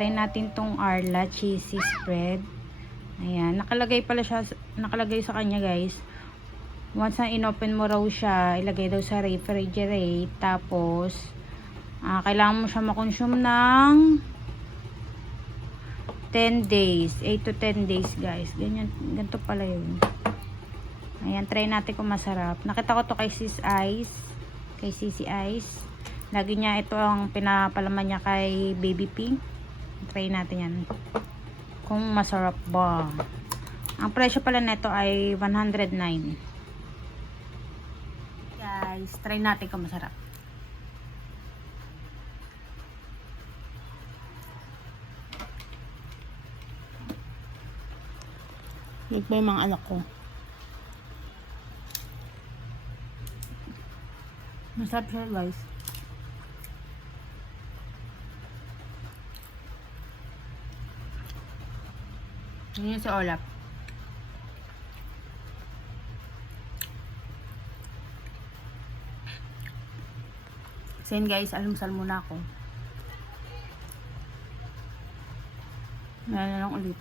Try natin tong Arla cheesy spread. Ayan, nakalagay sa kanya guys. Once na inopen mo raw siya, ilagay daw sa refrigerate. Tapos, kailangan mo siya makonsume ng 10 days. 8 to 10 days guys. Ganito pala yun. Ayan, try natin kung masarap. Nakita ko to kay Sis Ice. Kay Sisi Ice. Lagi niya ito ang pinapalaman niya kay Baby Pink. Try natin yan. Kung masarap ba. Ang presyo pala nito ay 109. Guys, try natin kung masarap. Nagpa yung mga anak ko. Masarap siya guys. Yun yung si Olap. So yun guys, almusal muna ako. Meron na lang ulit.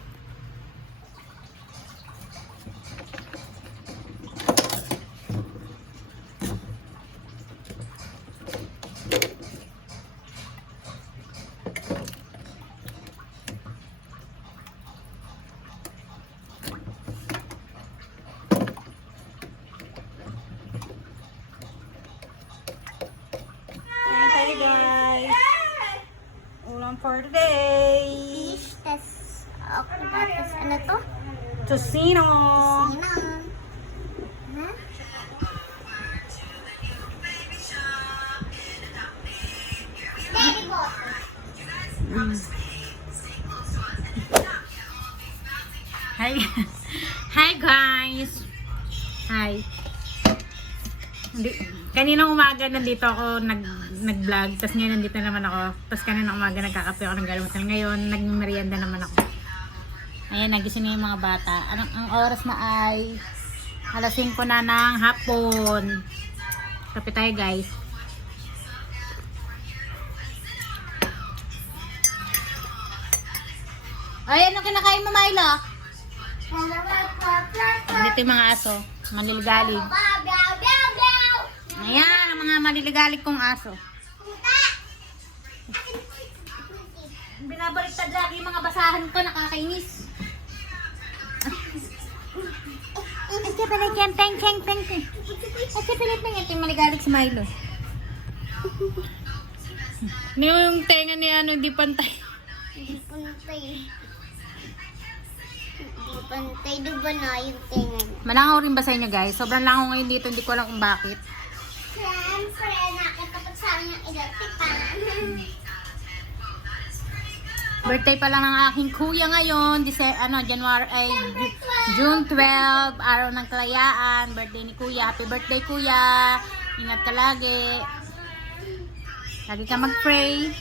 For today. Fish, tas okra, tas ano to? Tocino. Huh? Very good. Hi. Hi guys. Hi. Kaninang umaga nandito ako nag-vlog, tapos ngayon nandito naman ako. Tapos kaninang umaga nagkakape ako ng galmasal. Ngayon nagmerienda naman ako. Ayan, nagising na yung mga bata. Ang oras na ay alas 5 na ng hapon. Kape tayo guys. Ay, ano kinakain mo, Milo? Dito yung mga aso. Maniligalig. Ayan, ang mga maliligalig kong aso. Binabaliktad lagi yung mga basahan ko, nakakainis. Ito pala yan, peng. Ito pala ito yung maligalig si Milo. Yung tenga ni ano, hindi pantay. Hindi pantay. Hindi pantay, diba na yung tenga niya? Malangaw rin ba sa inyo guys? Sobrang langaw ngayon dito, hindi ko alam kung bakit. Siyempre, nakatapat sa akin ng ilatipan. Birthday pa lang ng aking kuya ngayon, June 12, araw ng kalayaan, birthday ni kuya. Happy birthday kuya, ingat ka lagi. Lagi ka mag-pray.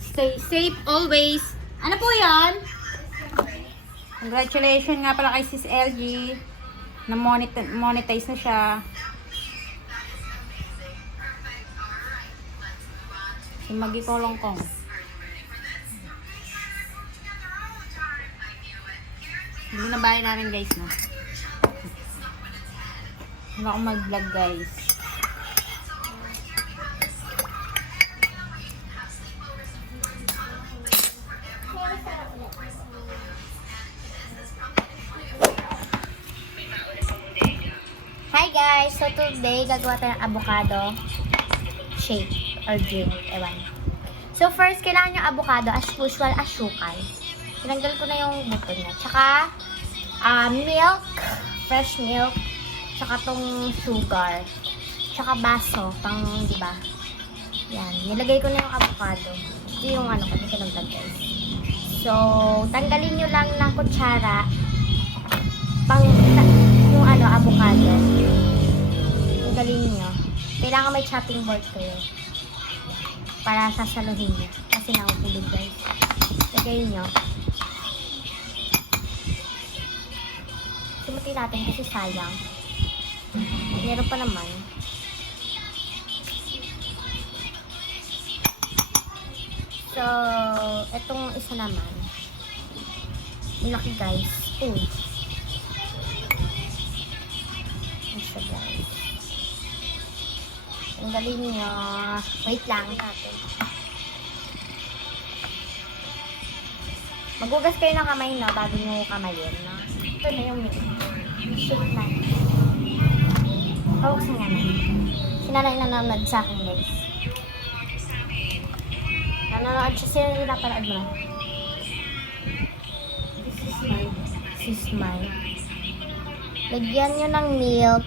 Stay safe always. Ano po yan? Congratulations nga pala kay Sis LG. Na-monetize na siya. Si Magi Kolongkong. Hindi na bahay namin guys, no? Wala akong mag-vlog guys. Hi guys! So today, gagawa tayo ng avocado shake or drink. Ewan. So first, kailangan yung avocado as usual, asukal. Tinanggal ko na yung buto niya. Tsaka, milk, fresh milk, tsaka tong sugar, tsaka baso, pang, di ba? Yan, nilagay ko na yung avocado. Ito yung ano ko, ito lang guys. So, tanggalin nyo lang ng kutsara, yung ano, avocado. Tanggalin nyo. Kailangan may chopping board kayo. Para sasaluhin nyo. Kasi nakupulog guys. Lagay nyo. Sumutin natin kasi sayang. Meron pa naman. So, Itong isa naman. Malaki guys. Uy. Isa guys. Tanggalin nyo. Wait lang natin. Magugas kayo ng kamay, no? Bago nyo kamayin, no? Ito na yung shake na. Hawak sa nga na. Sinanay na nanonood sa akin, guys. Nanonood siya. Sino yung napanood mo? This is mine. Lagyan nyo ng milk.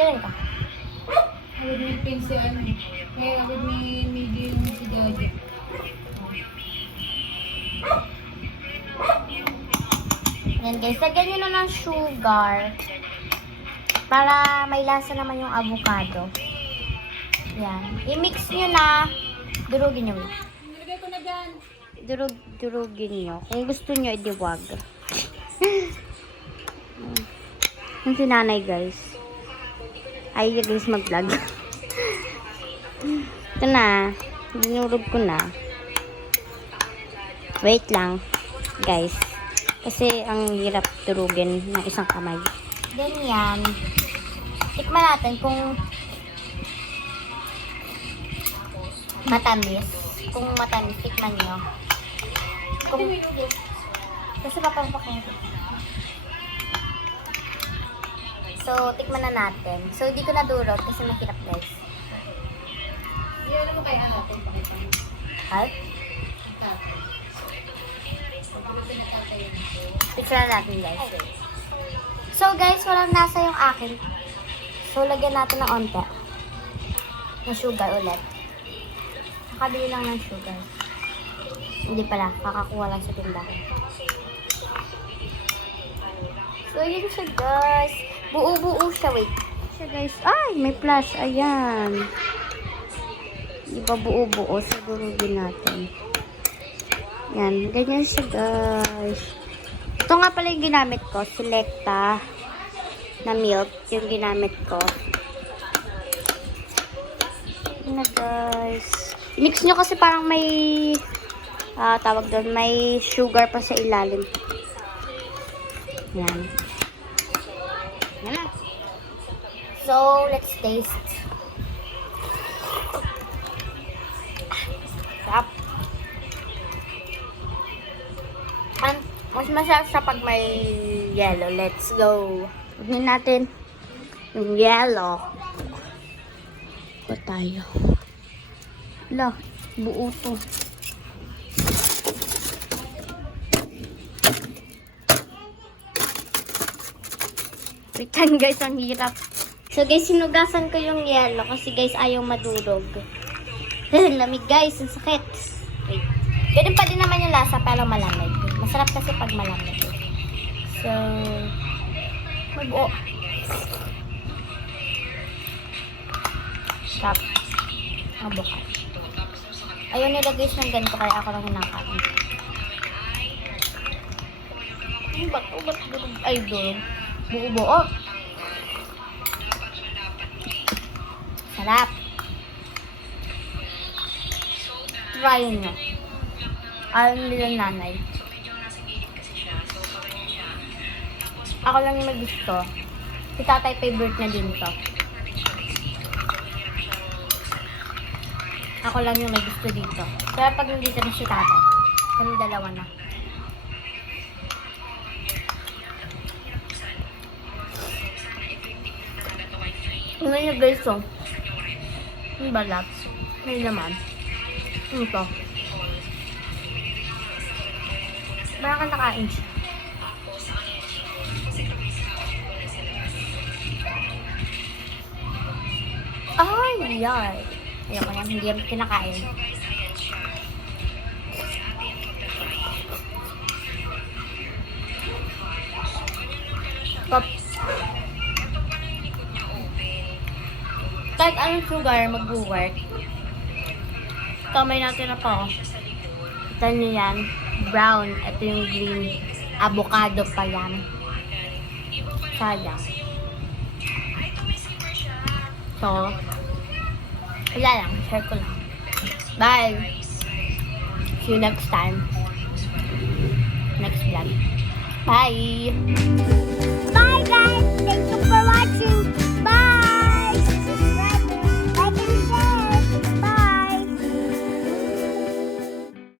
Ganun ka. Awid may pinsi ano. May awid may medium si Daddy. Yan guys, lagyan nyo na ng sugar. Para may lasa naman yung avocado. Yan. I-mix nyo na. Durugin nyo. Nilagay ko na dyan. Durugin nyo. Kung gusto nyo, edi wag. Yung si nanay, guys. Ay, guys, mag-vlog. Ito na. Dinurog ko na. Wait lang, guys. Kasi ang hirap durugin ng isang kamay. Ganyan. Tikman natin kung matamis. Kung matamis, tikman nyo. Kung... Kasi papapakain. So, tikman na natin. So, hindi ko nadurog kasi mahirap, guys. Iyan mo kaya natin pakita mo. Ay? Tatay. Pagkakit na tatay yun ito. Tikman na natin, guys. So, guys, walang nasa yung akin. So, lagyan natin ng onte. Ng sugar ulit. Nakabili lang ng sugar. Hindi pala. Kakakuha lang sa tindahan. So, yun siya, guys. Buo-buo siya. Wait. Siya, guys. Ay, may plus. Ayan. Iba buo-buo. So, durugin natin. Yan. Ganyan siya, guys. Ito nga pala yung ginamit ko. Selecta na milk. Yung ginamit ko. Yan na, guys. Mix nyo kasi parang may tawag doon. May sugar pa sa ilalim. Yan. Yan na. So, let's taste. Sarap. Mas masarap siya pag may yellow. Let's go. Tignan natin yung yellow. Pa tayo. Ala, buo to. Wait lang, guys, ang hirap. So guys, sinugasan ko yung yellow kasi guys ayaw madurog. Lamig guys, ang sakit. Wait. Ganun pa din naman yung lasa pero malamig. Masarap kasi pag malamig. So, mag-o. Sarap. Avocado. Ayaw nila guys ng ganito kaya ako lang hinakain. Ba't durog? Ay, durog. Buo-buo. Sarap. Try nyo. Ayaw nila nanay. Ako lang yung may gusto. Si tatay favorite na din to. Ako lang yung may gusto dito. Kaya pag nandito na si tatay, kami dalawa na. Ngayon yung guys, oh. Yung balat. May laman. Ito. Baka nakain siya. Ay, yan. Ayoko na, hindi yung kinakain. Pop. Kahit anong sugar, mag-work. Kamay natin na po. Ito nyo yan. Brown. Ito yung green. Avocado pa yan. Sayang. So, wala lang. Share ko lang. Bye! See you next time. Next vlog. Bye! Bye guys! Thank you for watching!